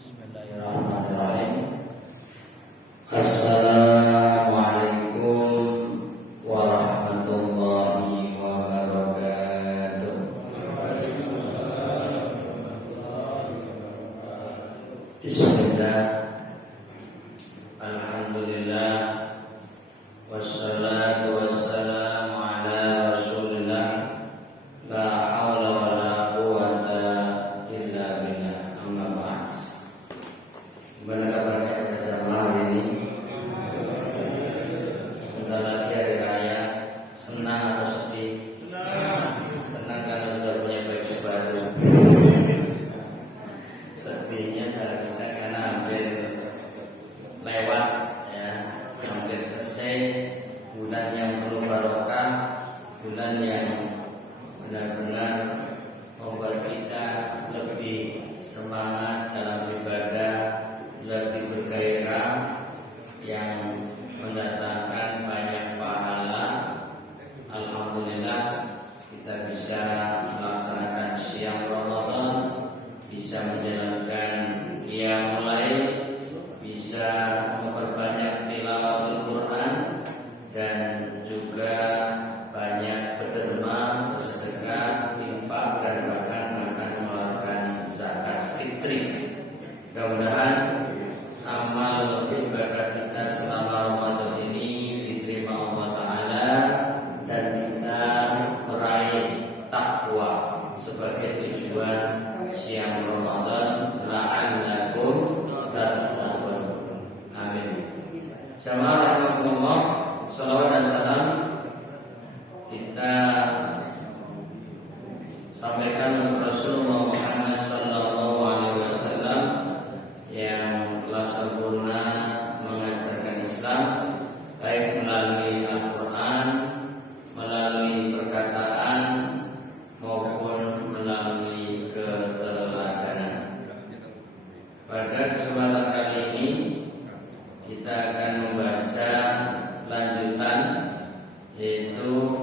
Bismillahirrahmanirrahim. Assalamualaikum warahmatullahi wabarakatuh. Bismillah. Alhamdulillah. Wassalatu wassalamu ala Rasulillah. La haula wala quwwata illa billah. Amma ba'd. Gimana kabarnya pada jamaah hari ini? Sebentar lagi hari raya. Senang atau sedih? Senang karena sudah punya baju baru. Sedihnya seharusnya karena hampir lewat, ya, hampir selesai bulan yang penuh barokah, bulan yang benar-benar membuat kita lebih semangat dalam ibadah, lebih bergairah, yang mendatangkan banyak pahala. Alhamdulillah kita bisa melaksanakan siang Ramadan, bisa menjalankan qiyamul lail, bisa memperbanyak tilawatul Quran, dan juga banyak berderma, bersedekah, infak, dan bahkan akan mengeluarkan zakat fitri. Mudah-mudahan amal ibadah kita selama Ramadan ini diterima Allah Ta'ala dan kita meraih takwa sebagai tujuan siang Ramadan. La'allakum tattaqun. Amin. Jamaah rahimakumullah, salawat dan salam kita sampaikan untuk Rasulullah Muhammad sallallahu alaihi wasallam yang telah sempurna mengajarkan Islam, baik melalui Al-Quran, melalui perkataan, maupun melalui keteladanan. Pada kesempatan kali ini kita akan membaca lanjutan, yaitu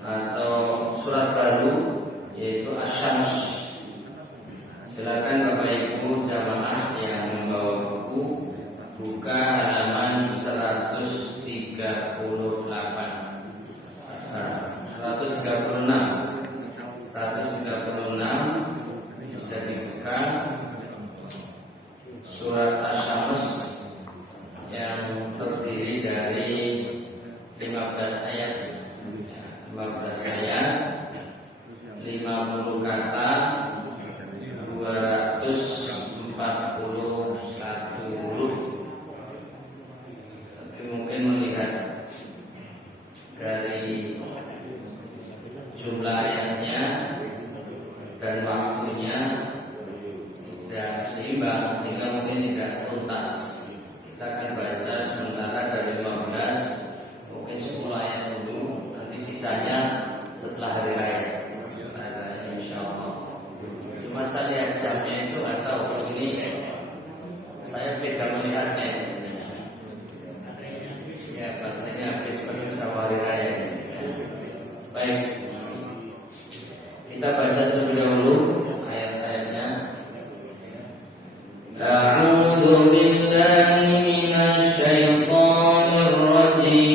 atau surat baru, yaitu Asy-Syams. Silakan Bapak Ibu jamaah yang membawa buku, buka halaman 136 bisa dibuka. Surat Asy-Syams yang terdiri dari 15 ayat, 50 kata, 241 huruf. Tapi mungkin melihat dari jumlah ayatnya dan waktunya tidak seimbang, sehingga mungkin tidak tuntas. Kita akan baca sementara dari 15, mungkin 10 ayat dulu, nanti sisanya setelah hari raya, insyaallah. Cuma saya lihat jamnya itu nggak tahu, ini saya beda melihatnya. Ya, baterainya habis penuh sama hari raya. Baik, kita baca terlebih dahulu ayat-ayatnya. A'udzu billahi minasy syaithanir rajim.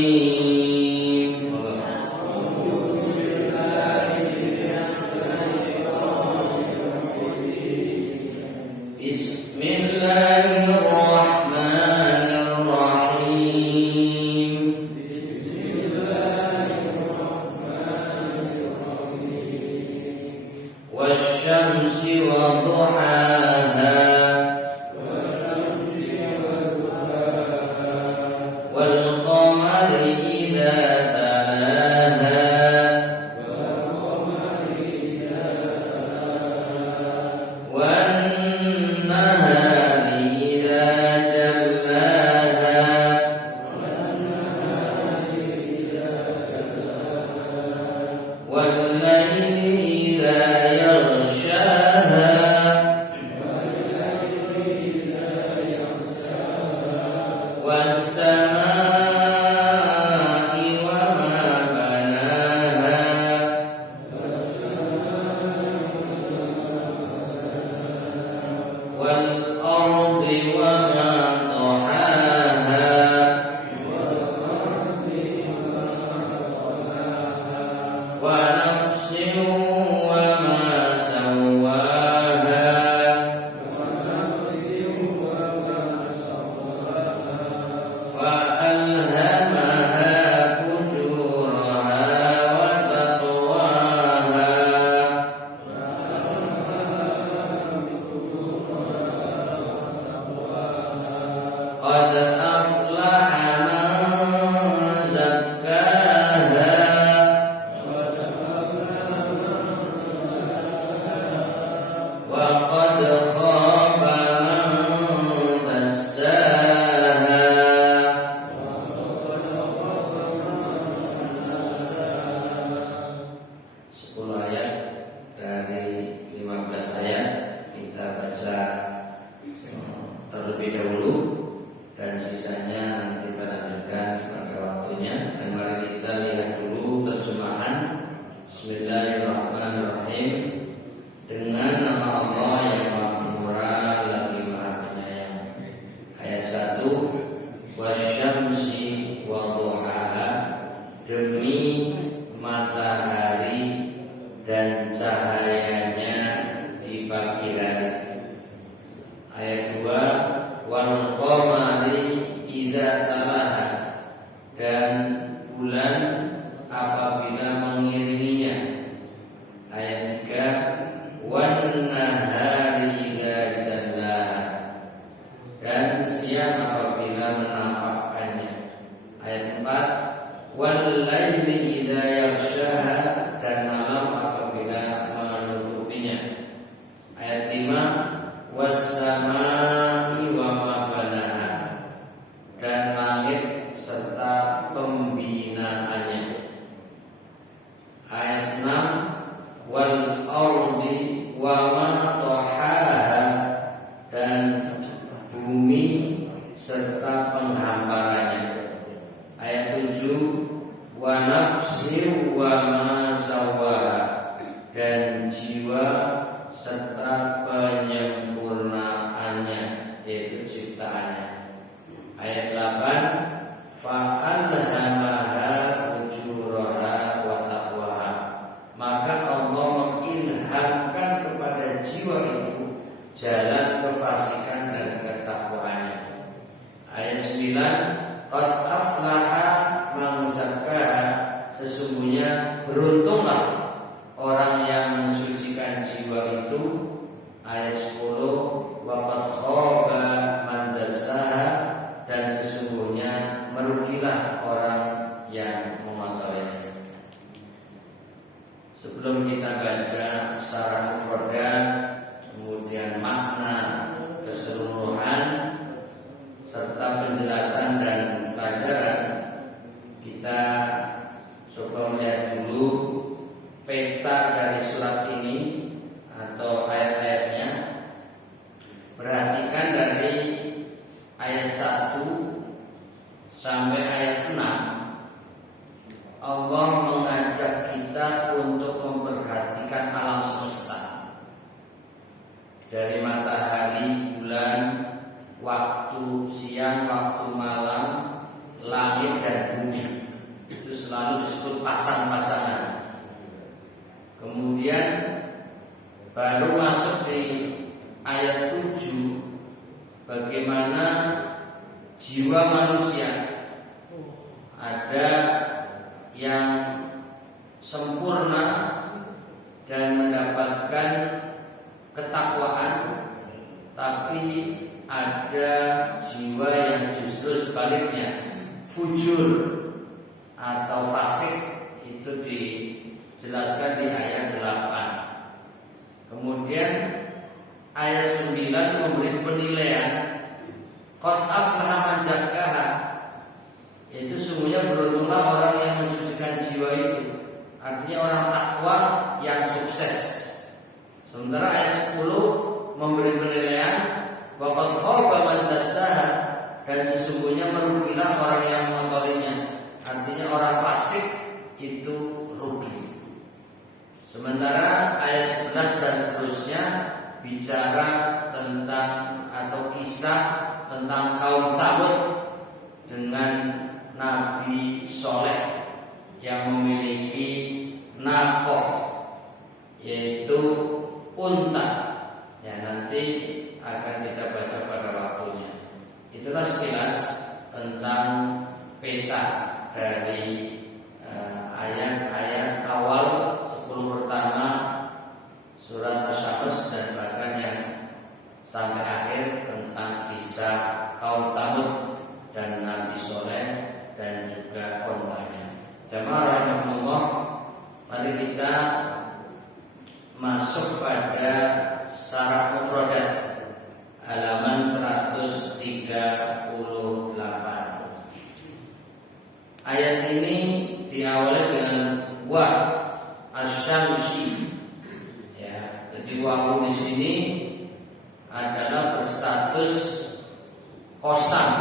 Bismillahirrahmanirrahim. Wasyamsi wa duhaha, wal qamari idza talaha, wan nahari idza jallaha, wal laili idza yaghshaha, was samaa'i wa ma banaha, wal Sementara ayat 11 dan seterusnya bicara tentang atau kisah tentang kaum Tsamud dengan Nabi Soleh yang memiliki naqah, yaitu unta. Ya, nanti akan kita baca pada waktunya. Itulah sekilas tentang peta dari ayat-ayat awal 10 pertama surat Asy-Syams dan bahkan yang sampai akhir tentang kisah kaum Tsamud dan Nabi Soleh dan juga ontanya. Jamaah rahimahullah, mari kita masuk pada syarah mufradat halaman 138. Ayat ini diawali dengan wa asy-syamsi. Ya, jadi wawu di sini adalah berstatus qasam.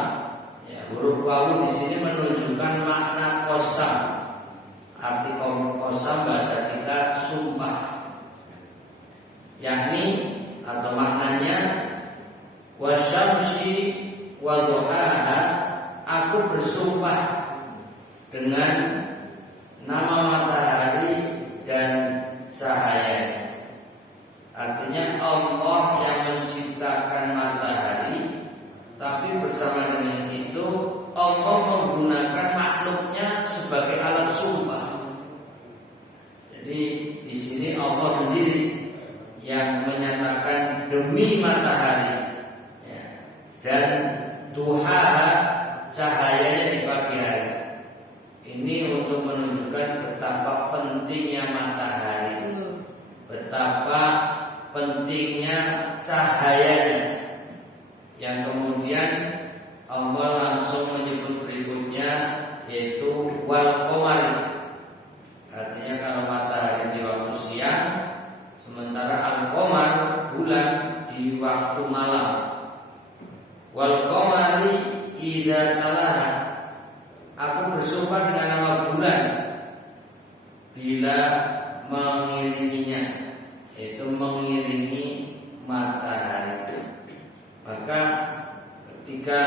Ya, huruf wawu di sini menunjukkan makna qasam. Arti qasam bahasa kita sumpah. Yakni atau maknanya wasyamsi wa duhaha, aku bersumpah dengan nama matahari dan cahayanya. Artinya Allah yang menciptakan matahari, tapi bersama dengan itu Allah menggunakan makhluknya sebagai alat sumpah. Jadi di sini Allah sendiri yang menyatakan demi matahari, ya, dan duhaha, cahayanya di pagi hari. Ini untuk menunjukkan betapa pentingnya matahari, betapa pentingnya cahayanya. Yang kemudian Allah langsung menyebut berikutnya, yaitu wal qamar. Artinya kalau matahari di waktu siang, sementara al-qamar bulan di waktu malam. Wal qamari idza talaha, aku bersumpah dengan nama bulan bila mengiringinya, yaitu mengiringi matahari. Maka ketika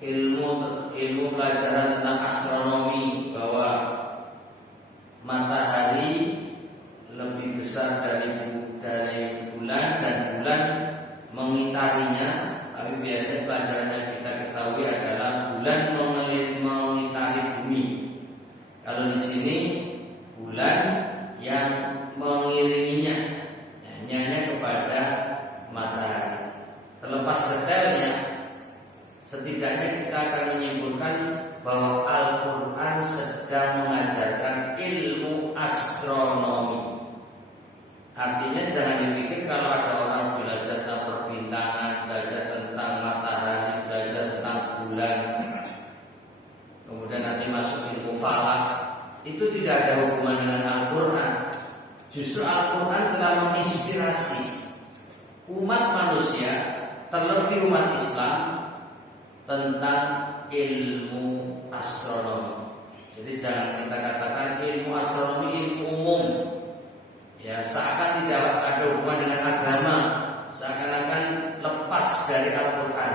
ilmu pelajaran tentang astronomi bahwa matahari lebih besar dari bulan dan bulan mengitarinya, tapi biasanya pelajaran yang kita ketahui adalah bulan mengitari bumi. Kalau di sini bulan yang mengiringinya, hanya kepada matahari. Terlepas detailnya, setidaknya kita akan menyimpulkan bahwa Al-Quran sedang mengajarkan ilmu astronomi. Artinya jangan dipikir kalau ada orang belajar tentang perbintangan, belajar tentang matahari, belajar tentang bulan, kemudian nanti masuk ilmu falak, itu tidak ada hubungan dengan Al-Quran. Justru Al-Quran telah menginspirasi umat manusia, terlebih umat Islam, tentang ilmu astronomi. Jadi jangan kita katakan ilmu astronomi ilmu umum, ya, seakan tidak ada hubungan dengan agama, seakan-akan lepas dari Al-Quran.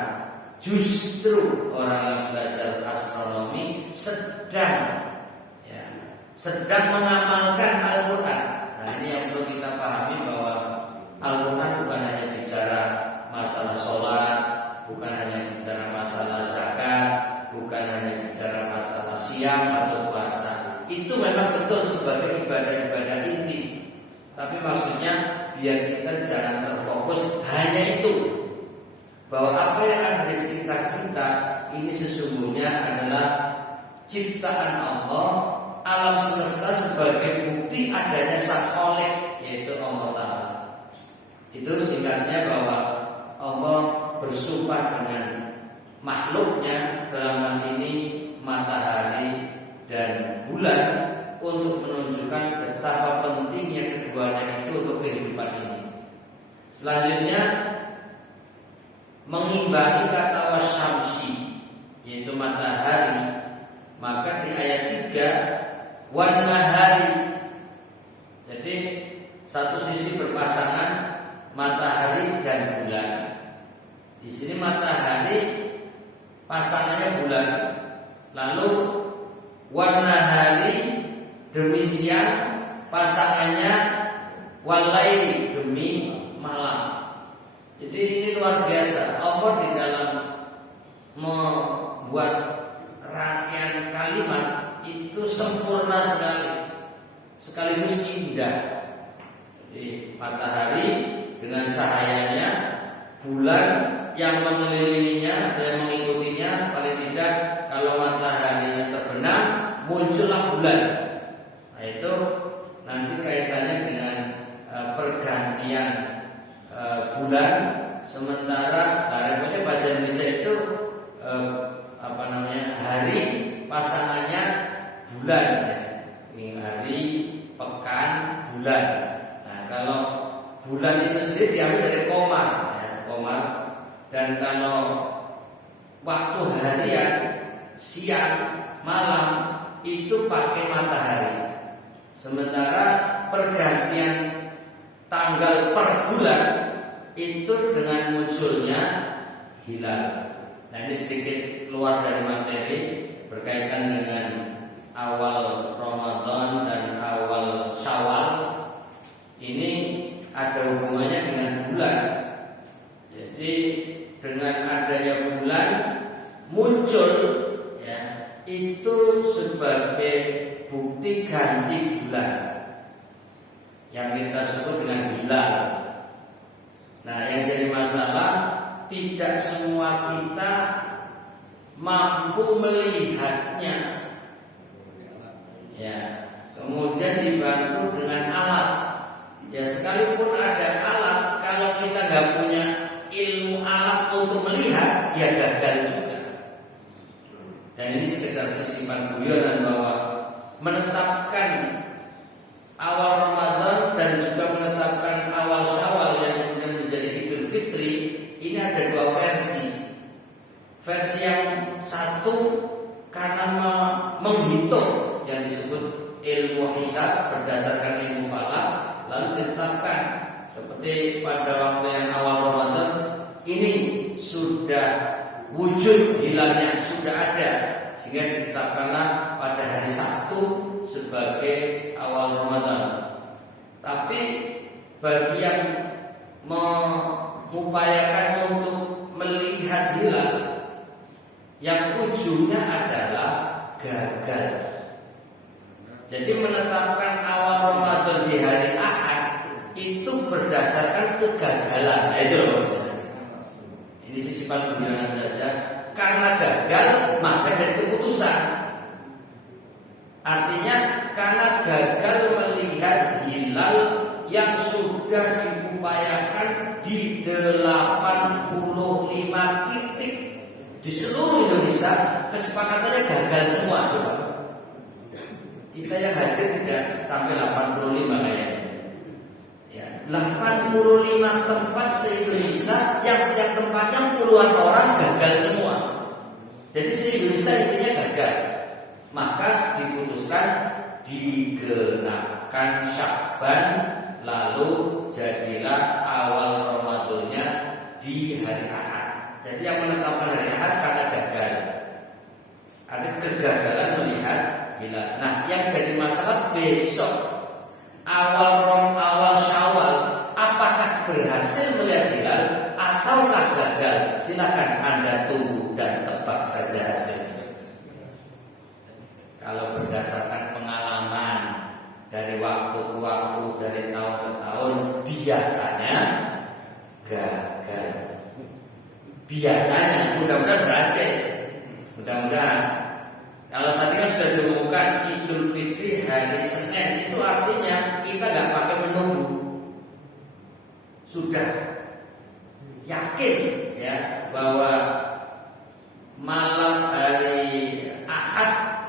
Justru orang yang belajar astronomi sedang mengamalkan Al-Quran. Nah, ini yang perlu kita pahami, bahwa Al-Quran bukan hanya bicara masalah sholat, bukan hanya bicara masalah zakat, bukan hanya bicara masalah siam atau puasa. Itu memang betul sebagai ibadah-ibadah inti, tapi maksudnya biar kita jangan terfokus hanya itu, bahwa apa yang ada di sekitar kita ini sesungguhnya adalah ciptaan Allah, alam semesta sebagai bukti adanya Sang Khaliq, yaitu Allah Ta'ala. Itu singkatnya bahwa Allah bersumpah dengan makhluknya, dalam hal ini matahari dan bulan, untuk menunjukkan betapa pentingnya keduanya itu untuk kehidupan ini. Selanjutnya mengimbangi kata wasyamsi, yaitu matahari. Maka di ayat 3 wan nahari, jadi satu sisi berpasangan matahari dan bulan. Di sini matahari pasangannya bulan. Lalu warna hari demi siang pasangannya walaili demi malam. Jadi ini luar biasa. Allah di dalam membuat rangkaian kalimat itu sempurna sekali, sekaligus indah. Jadi matahari dengan cahayanya, bulan yang mengelilinginya dan mengikutinya. Paling tidak kalau matahari terbenam, muncullah bulan. Nah itu nanti kaitannya dengan pergantian bulan. Sementara repotnya bahasa Indonesia itu hari pasangannya bulan. Ini hari, pekan, bulan. Nah kalau bulan itu sendiri diambil dari komar, komar. Dan kalau waktu harian, siang, malam itu pakai matahari. Sementara pergantian tanggal per bulan itu dengan munculnya hilal. Nah ini sedikit keluar dari materi berkaitan dengan awal Ramadan dan awal Syawal. Ini ada hubungannya dengan bulan. Jadi dengan adanya bulan muncul itu sebagai bukti ganti bulan yang kita sebut dengan hilal. Nah yang jadi masalah, tidak semua kita mampu melihatnya. Kemudian dibantu dengan alat. Sekalipun ada alat, kalau kita nggak punya ilmu alat untuk melihat, gagal juga. Dan ini sekedar sisipan guyonan bahwa menetapkan awal Ramadan dan juga menetapkan awal Syawal yang kemudian menjadi Idul Fitri, ini ada dua versi. Versi yang satu karena menghitung yang disebut ilmu hisab berdasarkan ilmu falak, lalu ditetapkan seperti pada waktu yang awal Ramadan ini sudah wujud hilalnya, sudah ada, sehingga ditetapkanlah pada hari Sabtu sebagai awal Ramadan. Tapi bagi yang mengupayakan untuk melihat hilal, yang ujungnya adalah gagal. Jadi menetapkan awal Ramadan di hari Ahad itu berdasarkan kegagalan. Nah itu loh maksudnya. Ini sisipan guyonan saja. Karena gagal maka jadi keputusan. Artinya karena gagal melihat hilal yang sudah diupayakan di 85 titik di seluruh Indonesia, kesepakatannya gagal semua. Kita yang hadir tidak sampai 85 kayaknya. 85 tempat se-Indonesia yang setiap tempatnya puluhan orang gagal semua. Jadi se-Indonesia intinya gagal. Maka diputuskan digenapkan Sya'ban, lalu jadilah awal Ramadannya di hari Ahad. Jadi yang menetapkan hari Ahad karena gagal. Ada kegagalan melihat hilal. Nah, yang jadi masalah besok awal Syawal, apakah berhasil melihat hilal ataukah gagal? Silakan Anda tunggu dan tebak saja hasilnya. Kalau berdasarkan pengalaman dari waktu ke waktu, dari tahun ke tahun, biasanya gagal. Biasanya, mudah-mudahan berhasil. Mudah-mudahan. Kalau tadi kan sudah diumumkan Idul Fitri hari Senin, itu artinya kita nggak pakai menunggu, sudah yakin bahwa malam hari Ahad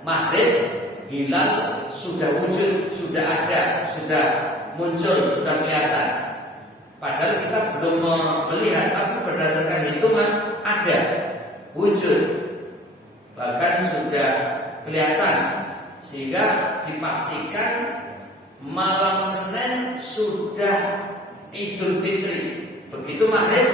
maghrib hilal sudah wujud, sudah ada, sudah muncul, sudah kelihatan. Padahal kita belum melihat, tapi berdasarkan hitungan ada, wujud. Bahkan sudah kelihatan, sehingga dipastikan malam Senin sudah Idul Fitri. Begitu maghrib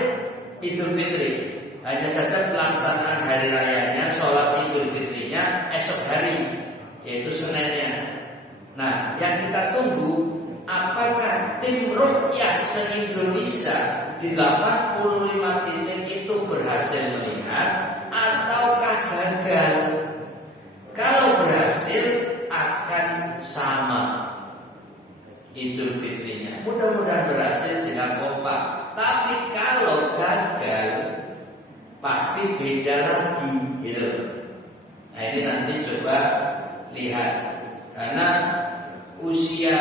Idul Fitri. Hanya saja pelaksanaan hari rayanya, sholat Idul Fitrinya esok hari, yaitu Seninnya. Nah, yang kita tunggu, apakah tim Ruqyah se-Indonesia di 85 titik itu berhasil melihat ataukah gagal? Kalau berhasil akan sama Idul Fitrinya. Mudah-mudahan berhasil sehingga kompak. Tapi kalau gagal pasti beda lagi gitu. Nah, ini nanti coba lihat. Karena usia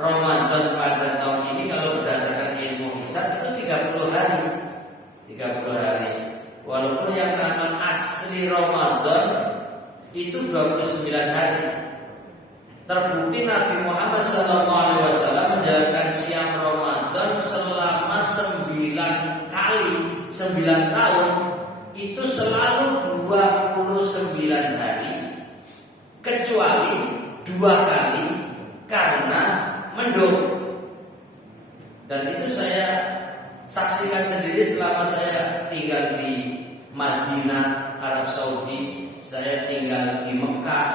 Ramadan pada tahun ini kalau berdasarkan ilmu hisab itu 30 hari. 30 hari. Walaupun yang nama asli Ramadan itu 29 hari. Terbukti Nabi Muhammad SAW menjalankan siam Ramadan selama 9 kali, 9 tahun. Itu selalu 29 hari, kecuali 2 kali karena mendung. Dan itu saya saksikan sendiri selama saya tinggal di Madinah, Arab Saudi. Saya tinggal di Mekah,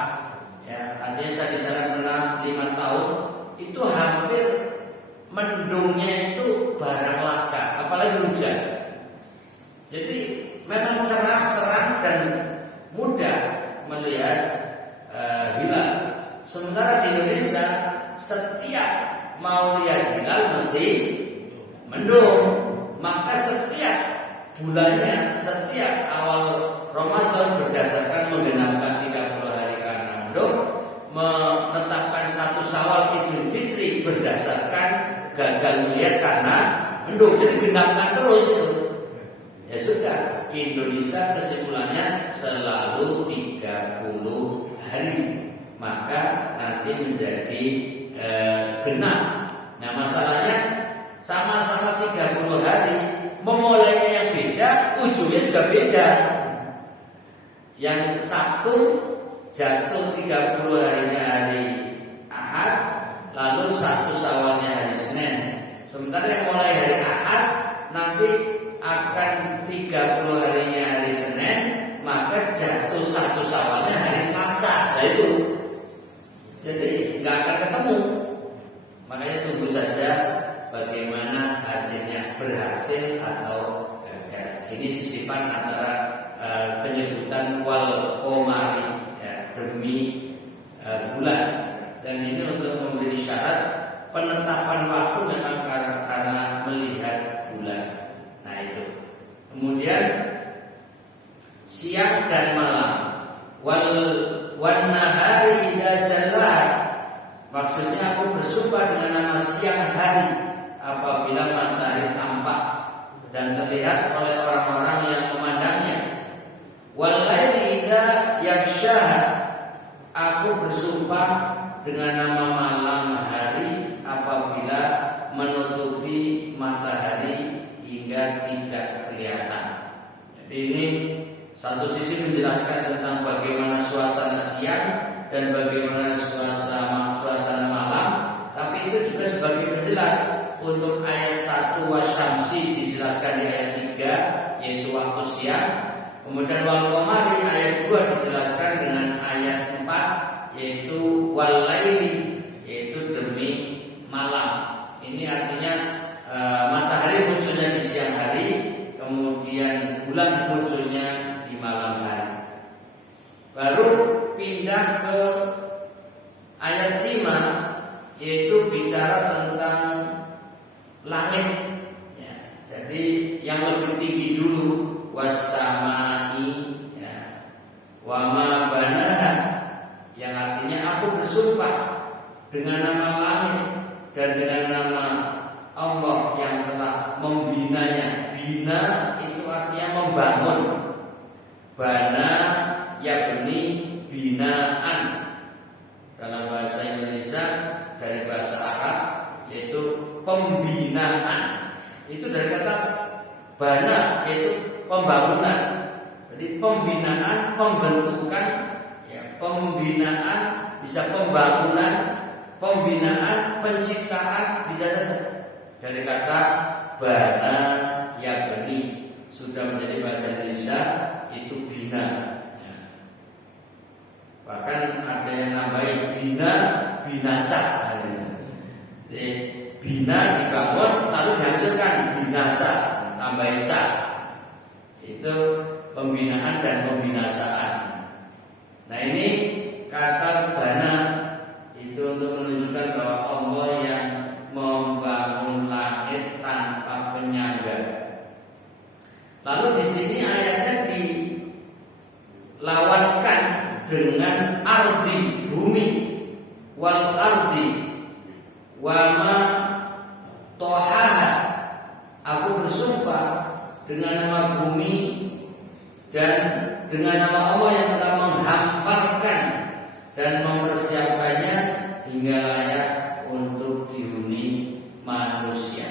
ya, artinya saya di sana pernah 5 tahun. Itu hampir mendungnya itu barang langka, apalagi hujan. Jadi memang cerah, terang dan mudah melihat hilal. Sementara di Indonesia setiap mau lihat hilal mesti mendung. Maka setiap bulannya, setiap awal Ramadan berdasarkan menggenapkan 30 hari karena mendung, menetapkan 1 Syawal Idul Fitri berdasarkan gagal melihat karena mendung. Jadi genapkan terus itu. Ya sudah, Indonesia kesimpulannya selalu 30 hari. Maka nanti menjadi genap. Nah, masalahnya sama-sama 30 hari, memulainya yang beda, ujungnya juga beda. Yang Sabtu jatuh 30 harinya hari Ahad, lalu 1 Syawalnya hari Senin. Sementara yang mulai hari Ahad nanti akan 30 harinya hari Senin, maka jatuh 1 Syawalnya hari Selasa. Nah itu, jadi nggak akan ketemu. Makanya tunggu saja bagaimana hasilnya, berhasil atau gagal. Ini sisipan antara penyebutan wal qamari, ya, demi bulan. Dan ini untuk memberi syarat penetapan waktu memang karena melihat bulan. Nah itu. Kemudian siang dan malam, wan nahari idza jalla. Maksudnya aku bersumpah dengan nama siang hari apabila matahari tampak dan terlihat oleh orang-orang yang memandangnya. Wal laili idza yaghsha. Aku bersumpah dengan nama malam hari apabila menutupi matahari hingga tidak kelihatan. Jadi ini satu sisi menjelaskan tentang bagaimana suasana siang dan bagaimana suasana malam, tapi itu juga sebagai penjelas untuk ayat 1 wasyamsi dijelaskan di ayat 3 yaitu waktu siang. Kemudian wal qamari ayat 2 dijelaskan dengan ayat 4 yaitu wal laili, yaitu demi malam. Ini artinya matahari munculnya di siang hari, kemudian bulan munculnya di malam hari. Baru pindah ke ayat 5 yaitu bicara tentang langit, ya. Jadi yang lebih tinggi dulu, was-samai, ya, wa ma banaha, yang artinya aku bersumpah dengan nama langit dan dengan nama Allah yang telah membinanya. Bina itu artinya membangun. Bana yabni binaan. Dalam bahasa Indonesia dari bahasa Arab yaitu pembinaan. Itu dari kata bana yaitu pembangunan. Jadi pembinaan, pembentukan, ya, pembinaan bisa pembangunan, pembinaan, penciptaan bisa saja. Dari kata bana yabni sudah menjadi bahasa Indonesia itu bina. Bahkan ada yang nambahin bina binasa. Jadi bina dibangun lalu dihancurkan, binasa tambah sa. Itu pembinaan dan pembinasaan. Nah ini kata bana itu untuk menunjukkan bahwa Allah yang membangun langit tanpa penyangga. Lalu di sini ayatnya dilawankan dengan ardi bumi wal ardi wa ma tohaha. Aku bersumpah dengan nama bumi dan dengan nama Allah yang telah menghamparkan dan mempersiapkannya hingga layak untuk dihuni manusia.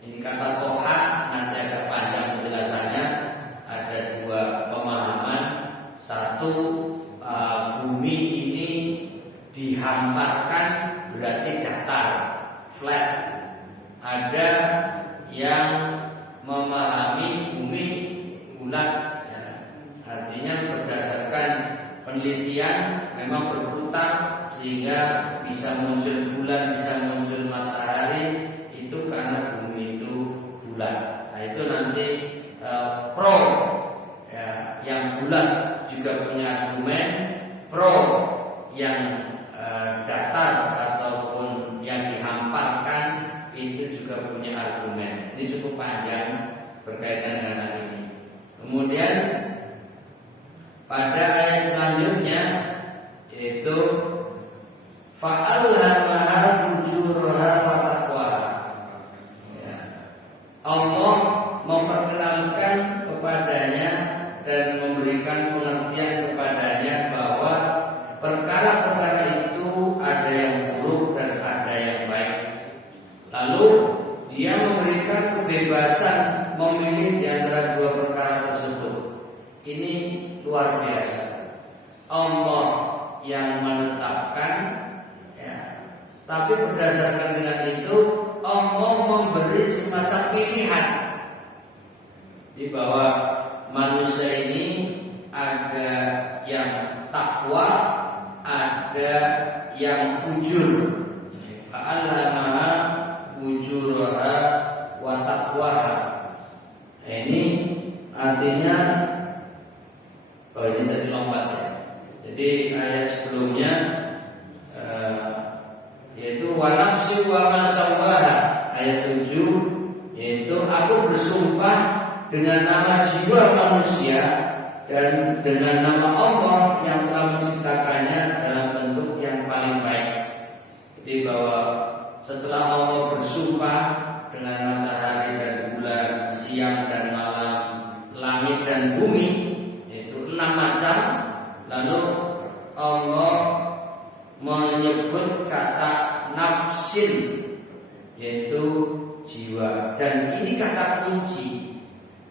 Ini kata toha nanti agak panjang penjelasannya. Ada dua pemahaman. Satu, bumi ini dihamparkan berarti datar, flat. Ada yang memahami bumi bulat, ya. Artinya berdasarkan penelitian memang berputar sehingga bisa muncul bulan, bisa muncul matahari itu karena bumi itu bulat. Nah itu nanti pro ya, yang bulat juga punya argumen, pro yang datar ataupun yang dihamparkan itu juga punya argumen. Ini cukup panjang berkaitan dengan hal ini. Kemudian pada ayat selanjutnya yaitu fa'alhamaha fujuraha wa taqwaha. Ya. Allah memperkenalkan kepadanya dan memberikan pengertian kepadanya bahwa perkara-perkara itu ada yang buruk dan ada yang baik. Lalu dia memberikan kebebasan memilih di antara dua perkara tersebut. Ini luar biasa. Allah yang menetapkan, ya, tapi berdasarkan dengan itu Allah memberi semacam pilihan di bahwa manusia ini ada yang takwa, ada yang fujur. Fa'alhamaha fujuraha wa taqwaha. Ini artinya ini tadi lompat ya. Jadi ayat sebelumnya yaitu wa nafsi wa ma sawwaha, ayat 7 yaitu aku bersumpah dengan nama jiwa manusia dan dengan nama Allah yang telah menciptakannya dalam bentuk yang paling baik. Jadi bahwa setelah Allah bersumpah dengan matahari dan bulan, siang dan malam, langit dan bumi, yaitu 6 macam, lalu Allah menyebut kata nafsin, yaitu jiwa. Dan ini kata kunci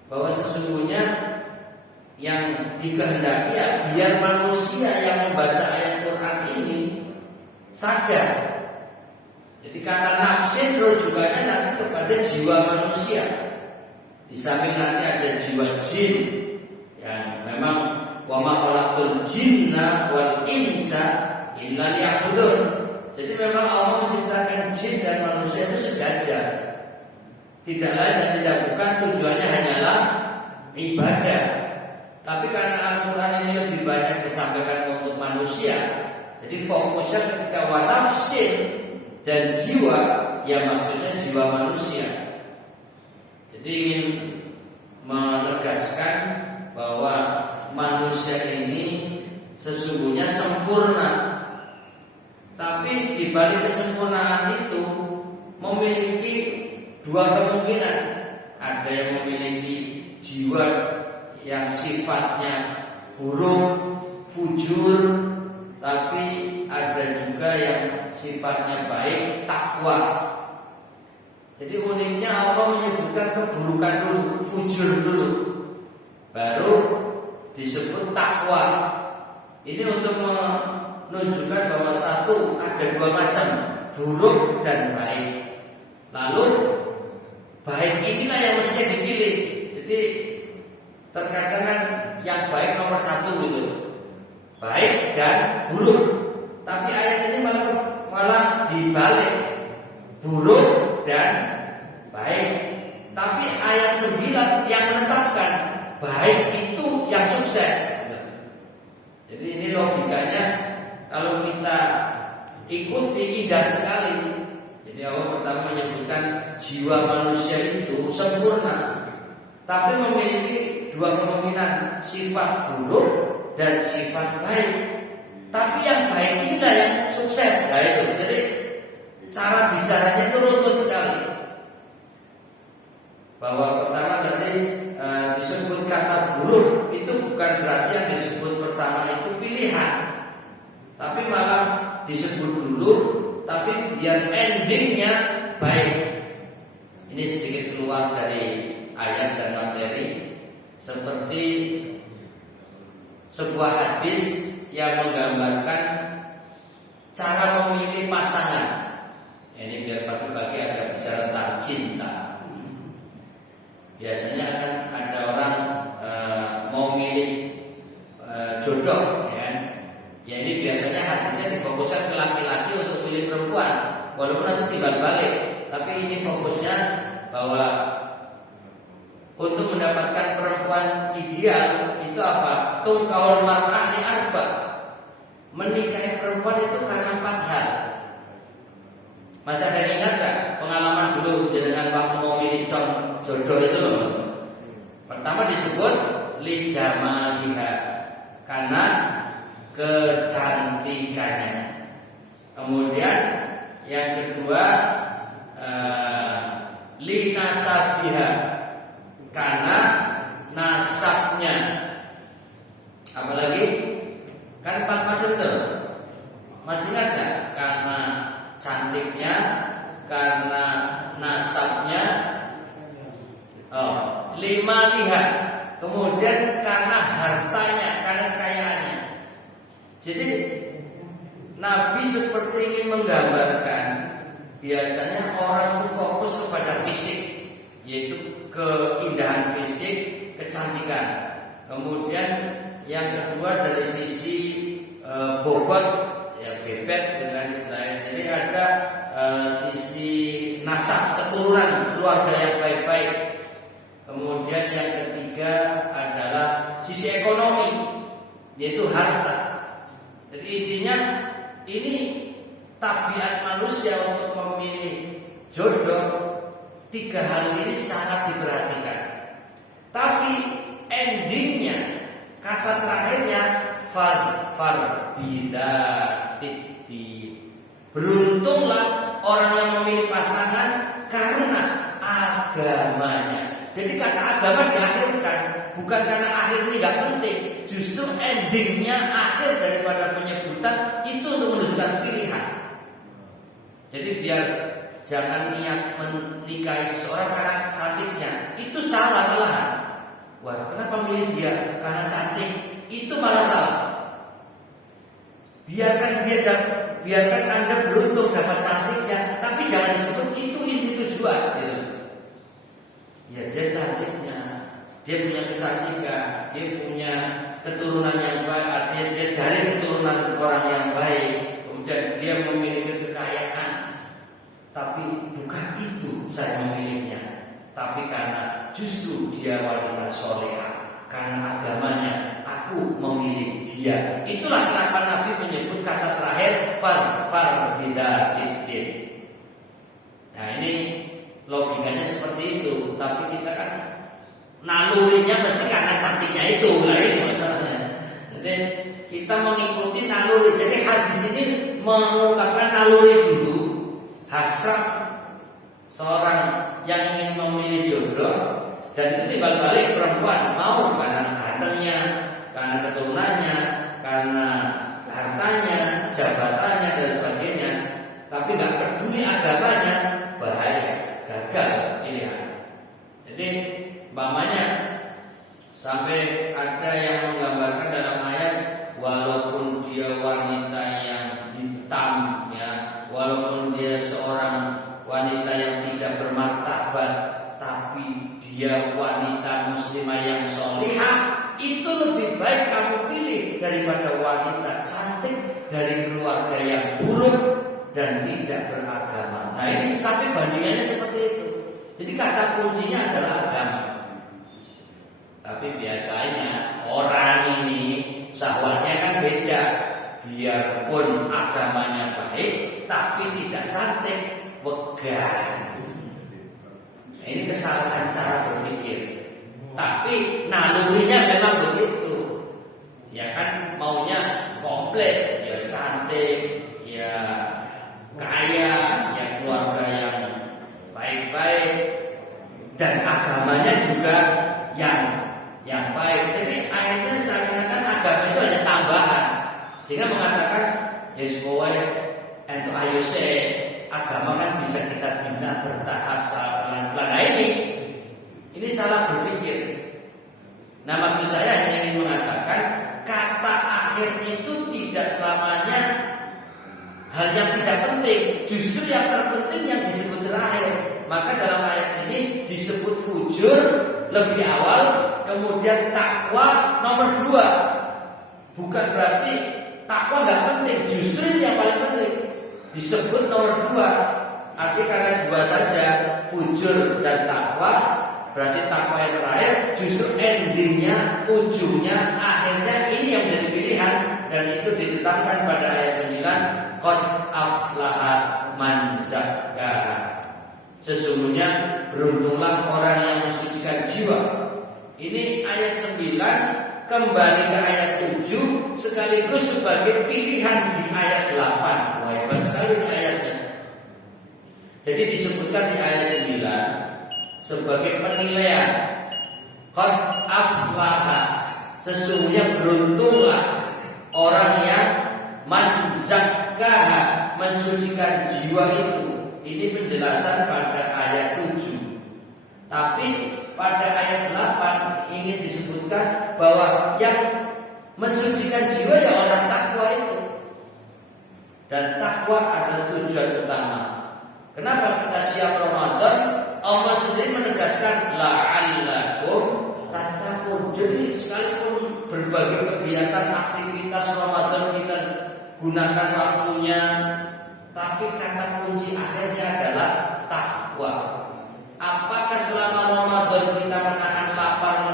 bahwa sesungguhnya yang dikehendaki ya biar manusia yang membaca ayat Quran ini sadar. Jadi kata nafsin rujukannya nanti kepada jiwa manusia. Di samping nanti ada jiwa jin yang memang wa ma khalaqtul jinna wal insa illa liya'budun. Jadi memang Allah menciptakan jin dan manusia itu sejajar. Tidak lain dan tidak bukan tujuannya hanyalah ibadah. Tapi karena Al-Quran ini lebih banyak disampaikan untuk manusia, jadi fokusnya ketika wa nafsin dan jiwa, ya maksudnya jiwa manusia. Jadi ingin menegaskan bahwa manusia ini sesungguhnya sempurna. Tapi di balik kesempurnaan itu memiliki dua kemungkinan. Ada yang memiliki jiwa yang sifatnya buruk, fujur, tapi ada juga yang sifatnya baik, takwa. Jadi uniknya Allah menyebutkan keburukan dulu, fujur dulu, baru disebut takwa. Ini untuk menunjukkan bahwa satu, ada dua macam, buruk dan baik. Lalu baik inilah yang mestinya dipilih. Jadi terkadang kan yang baik nomor satu gitu, baik dan buruk. Tapi ayat ini malah dibalik, buruk dan baik. Tapi ayat 9 yang menetapkan baik itu yang sukses. Jadi ini logikanya kalau kita ikuti indah sekali. Jadi Allah pertama menyebutkan jiwa manusia itu sempurna, tapi memiliki dua kemungkinan, sifat buruk dan sifat baik. Tapi yang baik inilah yang sukses. Nah itu, jadi cara bicaranya itu runtut sekali. Bahwa pertama tadi disebut kata buruk itu bukan berarti yang disebut pertama itu pilihan, tapi malah disebut dulu, tapi biar endingnya baik. Ini sedikit keluar dari ayat dan materi, seperti sebuah hadis yang menggambarkan cara memilih pasangan. Ini biar pagi-pagi agak bicara tentang cinta. Biasanya kan ada orang mau milih jodoh, ya. Ya ini biasanya hadisnya difokuskan ke laki-laki untuk milih perempuan, walaupun nanti timbal balik. Tapi ini fokusnya bahwa untuk mendapatkan perempuan ideal itu apa? Tungkaul mar'ah li arba. Menikahi perempuan itu karena 4 hal. Masih ada yang ingat gak pengalaman dulu dengan waktu mau milih jodoh itu loh? Pertama disebut li jamaliha, karena kecantikannya. Kemudian yang kedua li nasabiha, karena nasabnya. Apalagi kan 4 macam tuh. Masih ingat gak? Karena cantiknya, karena nasabnya, lima lihat, kemudian karena hartanya, karena kekayaannya. Jadi Nabi seperti ingin menggambarkan biasanya orang itu fokus kepada fisik, yaitu keindahan fisik, kecantikan. Kemudian yang kedua dari sisi bobot, ya bebet dengan istilahnya. Jadi ada sisi nasab, keturunan, keluarga yang baik-baik. Kemudian yang ketiga adalah sisi ekonomi, yaitu harta. Jadi intinya ini tabiat manusia untuk memilih jodoh. 3 hal ini sangat diperhatikan. Tapi endingnya, kata terakhirnya far bidatid. Beruntunglah orang yang memilih pasangan karena agamanya. Jadi kata agama diakhirkan bukan karena akhir ini gak penting, justru endingnya akhir daripada penyebutan itu untuk menunjukkan pilihan. Jadi biar jangan niat menikahi seseorang karena cantiknya, itu salah malahan. Wah, kenapa milih dia karena cantik? Itu malah salah. Biarkan Anda beruntung dapat cantiknya, tapi jangan disebut itu inti tujuan. Gitu. Ya dia cantiknya, dia punya kecantikan, dia punya keturunan yang baik, artinya dia dari keturunan orang yang baik, kemudian dia memiliki kekayaan. Tapi bukan itu saya memilihnya, tapi karena justru dia wanita soleha, karena agamanya aku memilih dia. Itulah kenapa Nabi menyebut kata terakhir far bidatid. Nah ini logikanya seperti itu, tapi kita kan nalurinya mesti karena cantiknya itu. Nah ini masalahnya. Jadi kita mengikuti naluri. Jadi hadis ini mengungkapkan naluri dulu, hasrat seorang yang ingin memilih jodoh, dan itu timbal balik perempuan mau karena gantengnya, karena keturunannya, karena hartanya, jabatannya dan sebagainya, tapi nggak peduli agamanya, bahaya, gagal pilihan. Jadi umpamanya sampai ada yang menggambarkan dalam ayat, walaupun dia wanita yang hitam, ya, walaupun dia seorang wanita yang tidak yang solihah, itu lebih baik kamu pilih daripada wanita cantik dari keluarga yang buruk dan tidak beragama. Nah ini sampai bandingannya seperti itu. Jadi kata kuncinya adalah agama. Tapi biasanya orang ini syahwatnya kan beda. Biarpun agamanya baik, tapi tidak cantik, wegah. Nah, ini kesalahan cara berpikir. Tapi nalurinya memang begitu. Ya kan maunya komplit, ya cantik, ya kaya, ya keluarga yang baik-baik, dan agamanya juga yang baik. Jadi akhirnya seakan-akan agama itu hanya tambahan. Sehingga mengatakan yes boy and ayo say, agama kan bisa kita bina bertahap secara pelan-pelan. Nah ini salah berpikir. Nah maksud saya hanya ingin mengatakan kata akhir itu tidak selamanya hal yang tidak penting. Justru yang terpenting yang disebut terakhir. Maka dalam ayat ini disebut fujur lebih awal, kemudian takwa nomor 2. Bukan berarti takwa nggak penting, justru ini yang paling penting. Disebut nomor 2. Artinya karena 2 saja, fujur dan takwa. Berarti takwa yang terakhir justru endingnya, ujungnya, akhirnya ini yang menjadi pilihan. Dan itu ditetapkan pada ayat 9, qad aflaha man zakkaha. Sesungguhnya beruntunglah orang yang mensucikan jiwa. Ini ayat 9 kembali ke ayat 7 sekaligus sebagai pilihan di ayat 8. Wah, hebat sekali ini ayatnya. Jadi disebutkan di ayat 9 sebagai penilaian. Qad aflaha, sesungguhnya beruntunglah orang yang man zakkaha, mensucikan jiwa itu. Ini penjelasan pada ayat 7. Tapi pada ayat 8 ingin disebutkan bahwa yang mensucikan jiwa ya orang takwa itu. Dan takwa adalah tujuan utama. Kenapa kita siap Ramadan? Allah sendiri menegaskan la'allakum tattaqun. Jadi sekalipun berbagai kegiatan aktivitas Ramadan kita gunakan waktunya, tapi kata kunci akhirnya adalah takwa. Apakah selama Ramadan kita menahan lapar,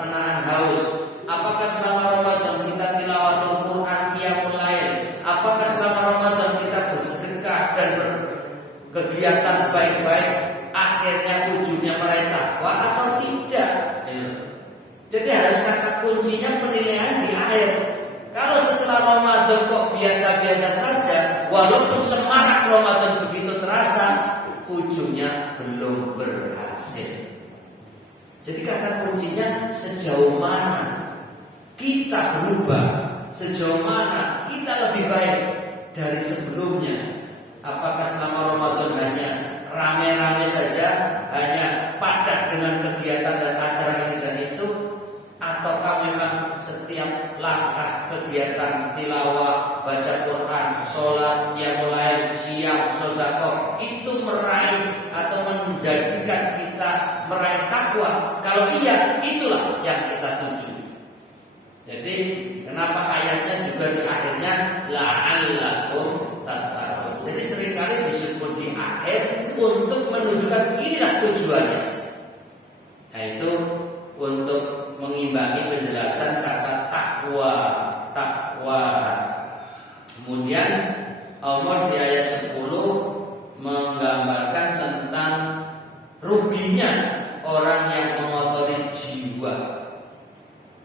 menahan haus? Apakah selama Ramadan kita tilawatul Quran, qiyamul lail? Apakah selama Ramadan kita bersedekah dan berkegiatan baik-baik, akhirnya ujungnya meraih takwa atau tidak? Jadi harus kata kuncinya penilaian di akhir. Kalau setelah Ramadan kok biasa-biasa saja, walaupun semarak Ramadan begitu terasa, ujungnya belum berhasil. Jadi kata kuncinya sejauh mana kita berubah, sejauh mana kita lebih baik dari sebelumnya. Apakah selama Ramadan hanya rame-rame saja, hanya padat dengan kegiatan dan acara ini dan itu, ataukah memang setiap langkah kegiatan tilawah, baca Quran, sholat, qiyamul lail, siam, sedekah itu meraih atau menjadikan kita meraih takwa? Kalau iya, itulah yang kita tuju. Jadi kenapa ayatnya juga di akhirnya la'allakum tattaqun. Jadi seringkali disebut di akhir untuk menunjukkan inilah tujuannya. Yaitu untuk mengimbangi penjelasan kata takwa. Kemudian Allah di ayat 10 menggambarkan tentang ruginya orang yang mengotori jiwa.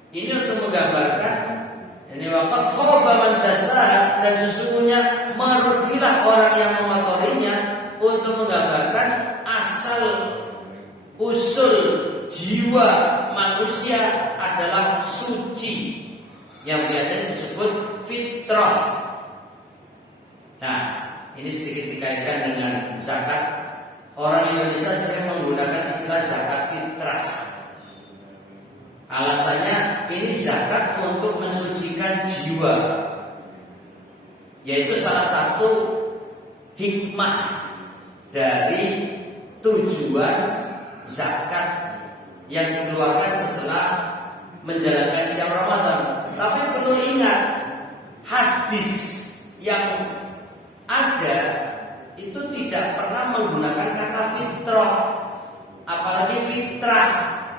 Ini untuk menggambarkan ini waqad khaba man dassaha, dan sesungguhnya merugilah orang yang mengotorinya, untuk menggambarkan asal usul jiwa manusia adalah suci, yang biasanya disebut fitrah. Nah, ini sedikit dikaitkan dengan zakat. Orang Indonesia sering menggunakan istilah zakat fitrah. Alasannya ini zakat untuk mensucikan jiwa, yaitu salah satu hikmah dari tujuan zakat yang dikeluarkan setelah menjalankan siam Ramadan. Tapi perlu ingat, hadis yang ada itu tidak pernah menggunakan kata fitrah, apalagi fitrah,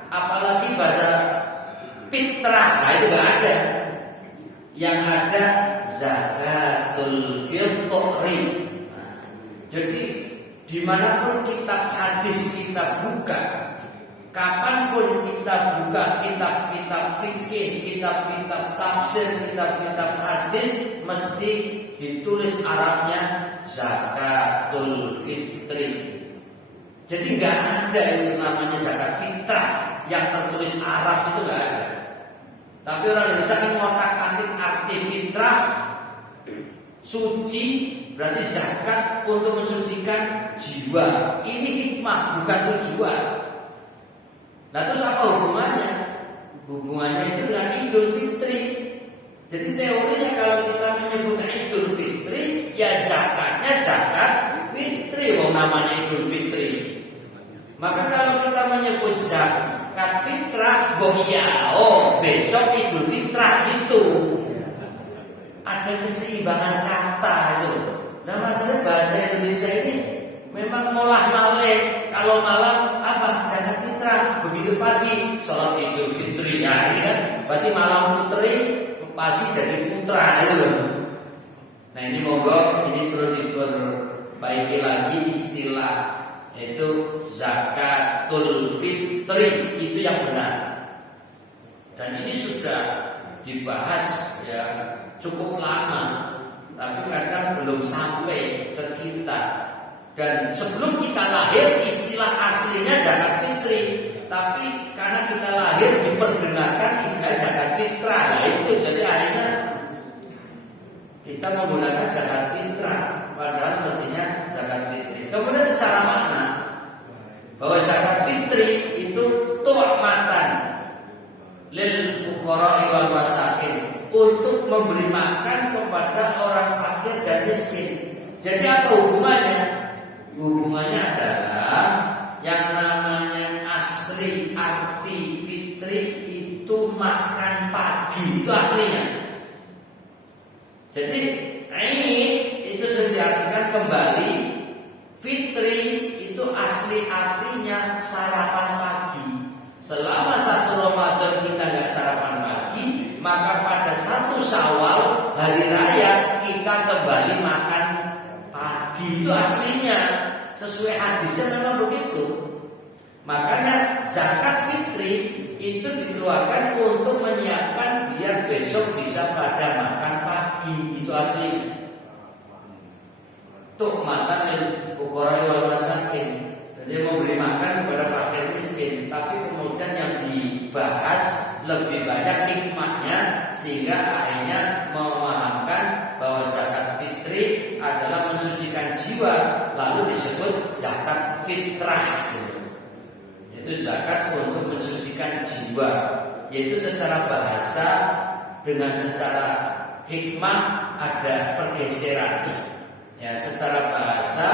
apalagi bahasa fitrah. Nah, itu nggak ada. Yang ada zakatul fitri. Nah, jadi dimanapun kitab hadis kita buka, kapanpun kita buka kitab-kitab fikih, kitab-kitab tafsir, kitab-kitab hadis, mesti ditulis Arabnya zakatul fitri. Jadi nggak ada yang namanya zakat fitrah yang tertulis Arab, itu nggak ada. Tapi orang Indonesia kan ngotak-atik arti fitrah, suci, berarti zakat untuk mensucikan jiwa. Ini hikmah, bukan tujuan. Nah, terus apa hubungannya? Hubungannya itu dengan Idul Fitri. Jadi teorinya kalau kita menyebut Idul Fitri, ya zakatnya zakat fitri, namanya Idul Fitri. Maka kalau kita menyebut zakat fitrah, besok Idul Fitrah itu ada keseimbangan kata itu. Nah, masalah bahasa Indonesia ini memang ngolah malik. Kalau malam apa? Zakat fitrah. Begitu pagi sholat Idul Fitri, ya ini kan berarti malam putri, pagi jadi putra itu. Nah, ini monggo ini perlu diperbaiki lagi istilah, yaitu zakatul fitri, itu yang benar. Dan ini sudah dibahas ya cukup lama, tapi kadang belum sampai ke kita. Dan sebelum kita lahir istilah aslinya zakat fitri, tapi karena kita lahir diperdengarkan istilah zakat fitrah. Nah, itu jadi akhirnya kita menggunakan zakat fitrah, padahal mestinya zakat fitri. Kemudian secara makna bahwa zakat fitri itu tu'matan lil fuqara wal masakin, untuk memberi makan kepada orang fakir dan miskin. Jadi apa hubungannya? Hubungannya adalah yang namanya asli arti fitri itu makan pagi, itu aslinya. Jadi ini itu sudah diartikan kembali, fitri itu asli artinya sarapan pagi. Selama 1 Ramadan kita nggak sarapan pagi, maka pada 1 Syawal hari raya kita kembali makan pagi. Itu aslinya, sesuai hadisnya memang begitu. Makanya zakat fitri itu dikeluarkan untuk menyiapkan biar besok bisa pada makan pagi. Itu aslinya. Tuh makan lil fuqara wal masakin, jadi memberi makan kepada fakir miskin. Tapi kemudian yang dibahas lebih banyak hikmahnya, sehingga akhirnya memahamkan bahwa zakat fitri adalah mensucikan jiwa, lalu disebut zakat fitrah. Itu zakat untuk mensucikan jiwa, yaitu secara bahasa dengan secara hikmah ada pergeseran. Ya, secara bahasa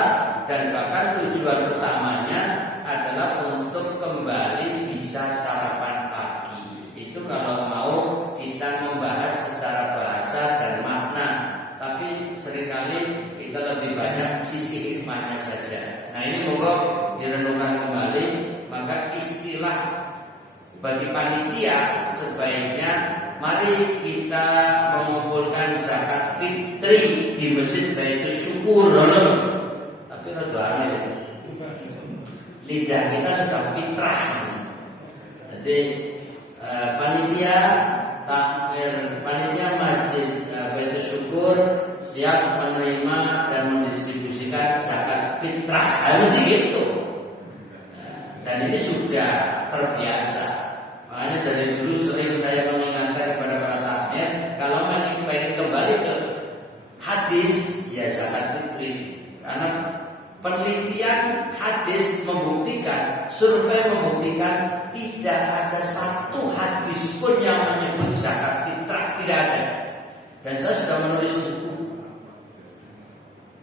dan bahkan tujuan utamanya adalah untuk kembali bisa sarapan pagi. Itu kalau mau kita membahas secara bahasa dan makna, tapi seringkali kita lebih banyak sisi hikmahnya saja. Nah, ini moga direnungkan kembali. Maka istilah bagi panitia sebaiknya mari kita mengumpulkan zakat fitri di masjid, yaitu syukur. Tapi rada aneh, lidah kita sudah fitrah. Jadi panitia takmir, panitia masjid yaitu syukur siap menerima dan mendistribusikan zakat fitrah, harus gitu. Dan ini sudah terbiasa. Makanya dari dulu sering saya mengingatkan kepada para takmir, kalau ingin kembali ke hadis, ya zakat fitri. Karena penelitian hadis membuktikan, survei membuktikan, tidak ada satu hadis pun yang menyebut zakat fitrah, tidak ada. Dan saya sudah menulis buku,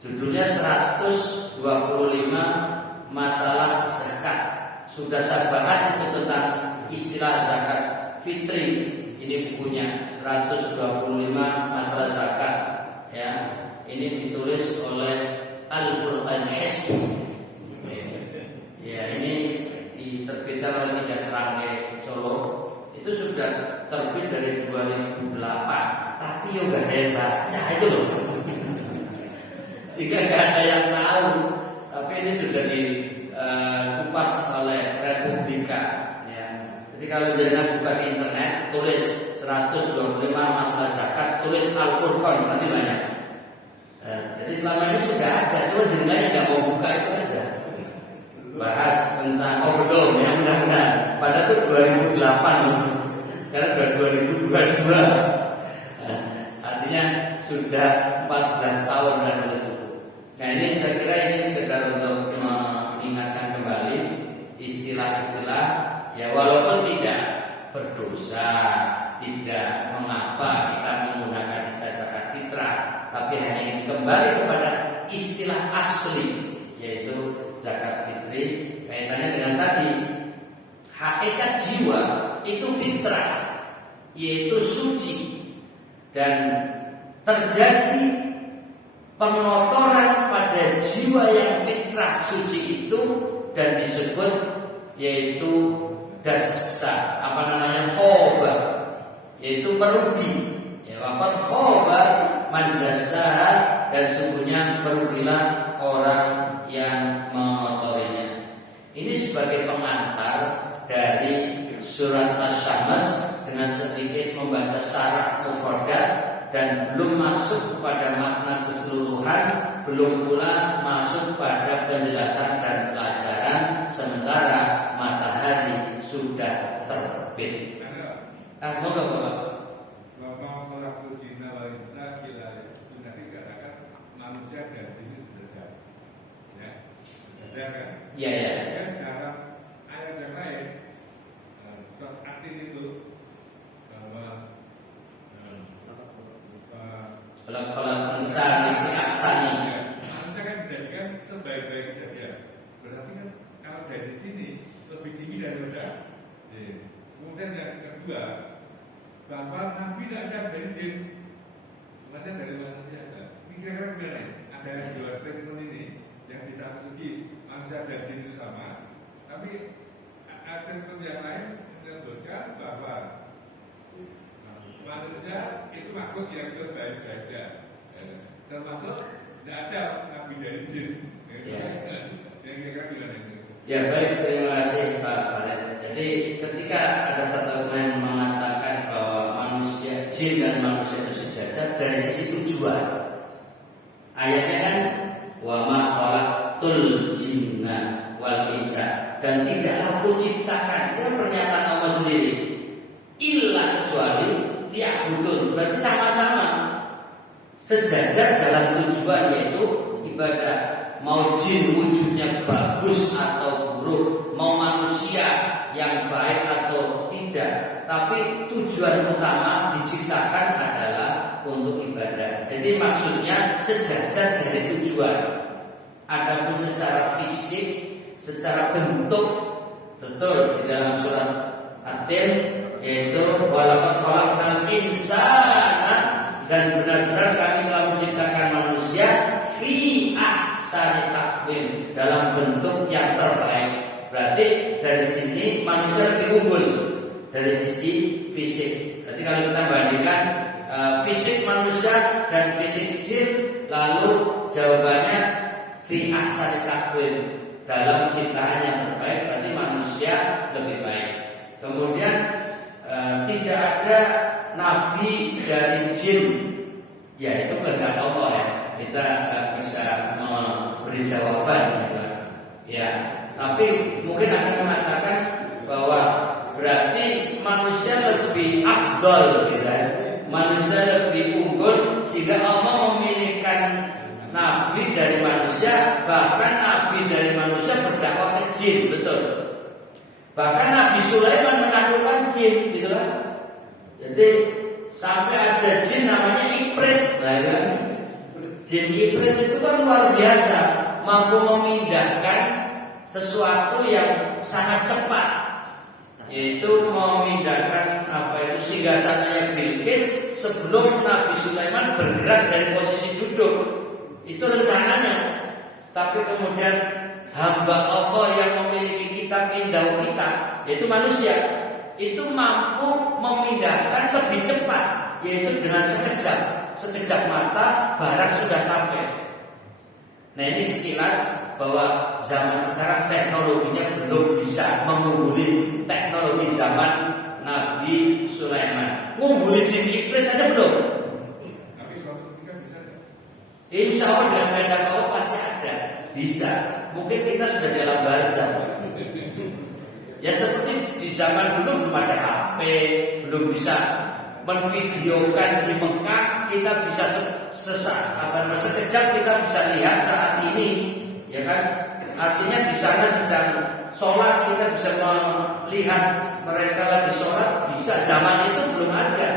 judulnya 125 masalah zakat. sudah saya bahas itu tentang istilah zakat fitri. Ini bukunya 125 masalah zakat ya. Ini ditulis oleh Al-Furqan Hizb. Ya, ini diterbitkan oleh Tiga Serangkai Solo. Itu sudah terbit dari 2008, tapi ya nggak ada yang baca itu loh. Sehingga nggak ada yang tahu. Tapi ini sudah dikupas oleh Republika. Ya. Jadi kalau jenengan buka di internet, tulis 125 masalah zakat, tulis Al-Furqan, nanti banyak. Jadi selama ini sudah ada, cuma jenengan yang nggak mau buka itu aja. Bahas tentang belum ya, mudah-mudahan. Padahal itu 2008, sekarang sudah 2022. Artinya sudah 14 tahun dan nulis buku. Nah ini saya kira ini sekedar untuk mengingatkan kembali istilah-istilah ya, walaupun tidak berdosa, tidak mengapa kita menggunakan istilah zakat fitrah, tapi hanya ingin kembali kepada istilah asli yaitu zakat fitri. Kaitannya dengan tadi, hakikat jiwa itu fitrah, yaitu suci, dan terjadi pengotoran pada jiwa yang fitrah suci itu dan disebut yaitu dasa, khoba, yaitu merugi. Ya, wafat khoba mandasa, dan sungguhnya merugilah orang yang mengotorinya. Ini sebagai pengantar dari surat Asy-Syams dengan sedikit membaca syarah mufradat dan belum masuk pada makna keseluruhan, belum pula masuk pada penjelasan dan pelajaran sementara matahari sudah terbit. Moga-moga. Manusia dan sini sudah ya, sudah kan? Iya ya. Dan dalam ayat yang lain, surat Atin itu bahwa kalau insan itu aksani. Manusia kan dijadikan sebaik-baik kejadian. Berarti kan kalau dari sini lebih tinggi daripada jin. Kemudian yang kedua, bahwa Nabi tidak ada dari jin, maksudnya dari manusia ada. Ini kira-kira gimana? Ada dua statement ini yang di satu segi manusia dan jin itu sama, tapi statement yang lain menyebutkan bahwa manusia itu makhluk yang terbaik-baiknya, termasuk tidak ada nabi dari jin. Yang kira-kira gimana ini? Ya baik, terima kasih Pak Farid. Jadi ketika ada statement mengatakan bahwa manusia, jin dan manusia itu sejajar dari sisi tujuan, ayatnya kan wa ma khalaqtul jinna wal insa, dan tidaklah aku ciptakan, itu pernyataan Allah sendiri, illa kecuali liya'budun. Berarti sama-sama sejajar dalam tujuan, yaitu ibadah. Mau jin wujudnya bagus atau buruk, mau manusia yang baik atau tidak, tapi tujuan utama diciptakan adalah untuk ibadah. Jadi maksudnya sejajar dari tujuan. Adapun secara fisik, secara bentuk, betul di dalam surat At-Tin, yaitu walaqad khalaqnal insana, dan benar-benar kami telah menciptakan manusia fi ahsani taqwim, dalam bentuk yang terbaik. Berarti dari sini manusia lebih unggul dari sisi fisik. Jadi kalau kita bandingkan fisik manusia dan fisik jin, lalu jawabannya fi ahsani taqwim, dalam ciptaan yang terbaik, berarti manusia lebih baik. Kemudian tidak ada nabi dari jin, ya itu kehendak Allah ya. Kita bisa memberi jawaban gitu. Ya, tapi mungkin akan mengatakan bahwa berarti manusia lebih afdal gitu. Manusia lebih unggul sehingga Allah memilihkan nabi dari manusia, bahkan nabi dari manusia berdakwah ke jin, betul. Bahkan Nabi Sulaiman menaklukkan jin, gitu kan? Jadi sampai ada jin namanya Ifrit, kan? Jin Ifrit itu kan luar biasa, mampu memindahkan sesuatu yang sangat cepat, yaitu memindahkan singgasananya Bilqis sebelum Nabi Sulaiman bergerak dari posisi duduk. Itu rencananya. Tapi kemudian hamba Allah yang memiliki kitab indah kita, yaitu manusia, itu mampu memindahkan lebih cepat, yaitu dengan sekejap mata barang sudah sampai. Nah, ini sekilas bahwa zaman sekarang teknologinya belum bisa mengungguli teknologi zaman Nabi Sulaiman. Mengungguli jin iblis aja belum. Tapi suatu ketika bisa. Insya Allah dengan kehendak Allah pasti ada, bisa. Mungkin kita sudah dalam bahasa. Ya seperti di zaman dulu belum ada HP, belum bisa menvideokan di Mekah, kita bisa sekejap kita bisa lihat saat ini, ya kan? Artinya di sana sedang sholat, kita bisa melihat mereka lagi sholat, bisa. Zaman itu belum ada.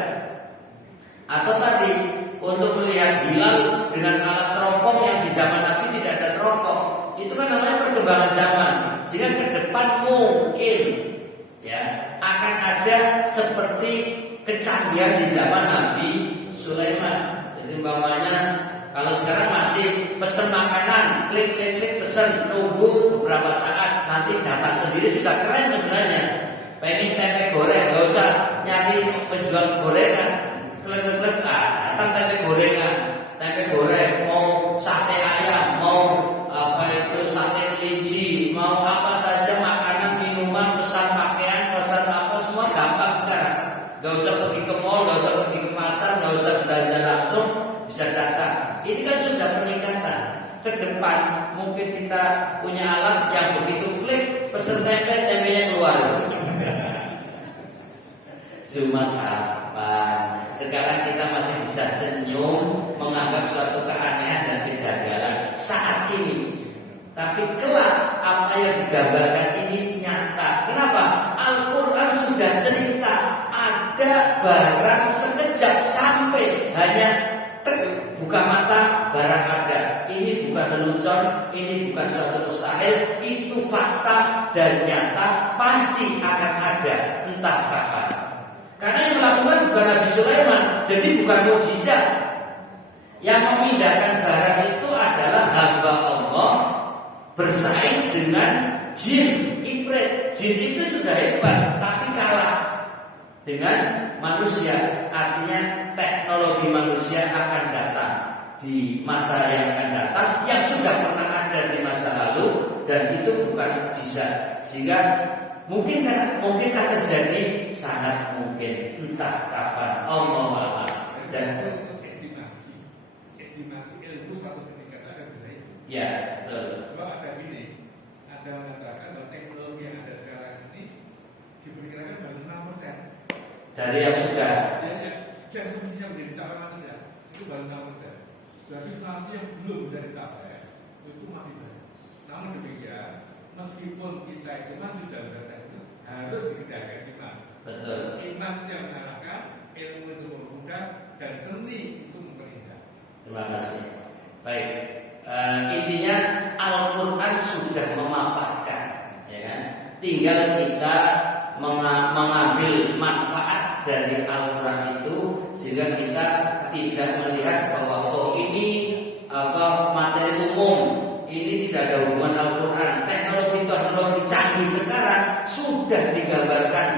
Atau tadi untuk melihat hilal dengan alat teropong yang di zaman Nabi tidak ada teropong, itu kan namanya perkembangan zaman. Sehingga ke depan mungkin ya akan ada seperti kecanggihan di zaman Nabi Sulaiman. Jadi umpamanya kalau sekarang masih pesan makanan, klik pesan, nunggu beberapa saat, nanti datang sendiri, sudah keren sebenarnya. Pengen tempe goreng, gak usah nyari penjual gorengan, klik, datang tempe goreng, mau sate ayam, mau sate kelinci, mau apa saja makanan, minuman, pesan pakaian, pesan apa, semua gampang sekarang. Gak usah pergi ke mall, gak usah pergi ke pasar, gak usah belanja langsung, bisa datang. Ini kan sudah peningkatan. Ke depan mungkin kita punya alat yang begitu klik, pesen tempenya keluar. Cuma kapan? Sekarang kita masih bisa senyum, menganggap suatu keanehan dan kejanggalan saat ini. Tapi kelak apa yang digambarkan ini nyata. Kenapa? Al-Quran sudah cerita ada barang sekejap sampai, hanya buka mata barang ada. Ini bukan lelucon, ini bukan suatu mustahil, itu fakta dan nyata, pasti akan ada entah kapan. Karena yang melakukan bukan Nabi Sulaiman, jadi bukan mukjizat. Yang memindahkan barang itu adalah hamba Allah bersaing dengan jin iblis. Jin itu sudah hebat, tapi kalah dengan manusia. Artinya teknologi manusia akan datang di masa yang akan datang, yang sudah pernah ada di masa lalu, dan itu bukan mukjizat. Sehingga mungkinkah terjadi? Sangat mungkin, entah kapan. Allah a'lam. Dan estimasi ilmu suatu ketika akan bisa itu. Ya, betul. Sebab ada mengatakan bahwa teknologi yang ada sekarang ini diperkirakan baru 6% dari yang sudah. Yang semestinya menjadi capai manusia itu baru 6%. Berarti nanti yang belum bisa dicapai itu masih banyak. Namun demikian, meskipun kita itu maju dalam data itu harus dikedepankan iman. Betul. Iman yang mengalahkan, ilmu itu mempermudah, dan seni itu memperindah. Terima kasih. Baik. Intinya Al-Quran sudah memaparkan, ya kan? Tinggal kita mengambil manfaat dari Al-Quran itu, sehingga kita tidak melihat bahwa ini materi umum, ini tidak ada hubungan Al-Quran. Teknologi canggih sekarang sudah digambarkan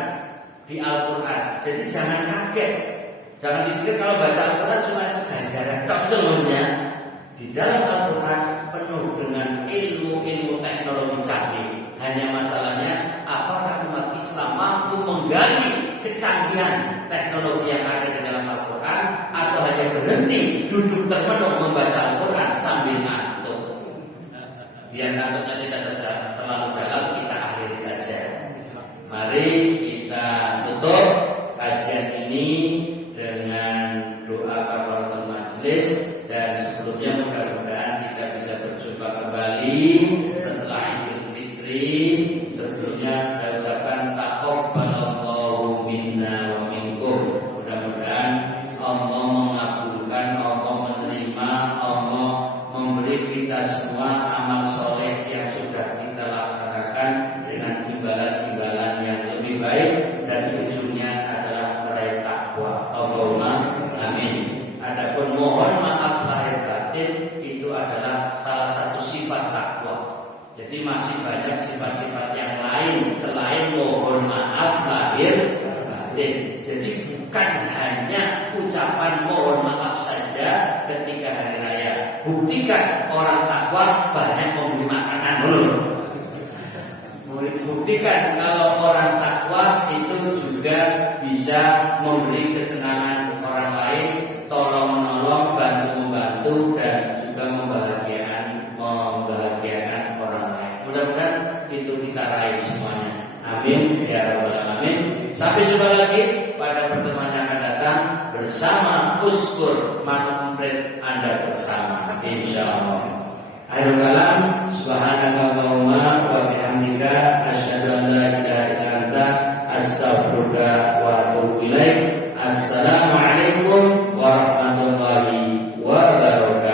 di Al-Quran. Jadi jangan kaget, jangan dipikir kalau baca Al-Quran cuma itu ganjaran tok, itu loh. Di dalam Al-Quran penuh dengan ilmu teknologi canggih. Hanya masalahnya apakah umat Islam mampu menggali kecanggihan teknologi yang ada di dalam Al-Quran, atau hanya berhenti duduk termenung membaca Al-Quran sambil ngantuk. Biar ngantuknya tidak terlalu dalam, kita akhiri saja. Mari kita tutup kajian ini dengan doa kafaratul majelis. Dan sebelumnya mudah-mudahan kita bisa berjumpa kembali setelah Idul Fitri. Sebelumnya saya ucapkan taqabbalallahu minna wa minkum. Mudah-mudahan Allah mengabulkan, Allah menerima, Allah memberi kita semua amal soleh yang sudah kita laksanakan batin. Jadi bukan hanya ucapan mohon maaf saja ketika hari raya. Buktikan orang takwa banyak memberi makanan dulu. Buktikan kalau orang takwa itu juga bisa memberi kesenangan orang lain, tolong menolong, bantu membantu, dan juga membahagiakan orang lain. Mudah-mudahan itu kita raih semuanya. Amin ya rabbal alamin. Sampai jumpa lagi pada pertemuan yang akan datang bersama Uskur Manfred Anda bersama, insyaallah. Akhirul kalam, subhanakallahumma wa bihamdika asyhadu an la ilaha illa anta astaghfiruka wa atubu ilaik. Assalamualaikum warahmatullahi wabarakatuh.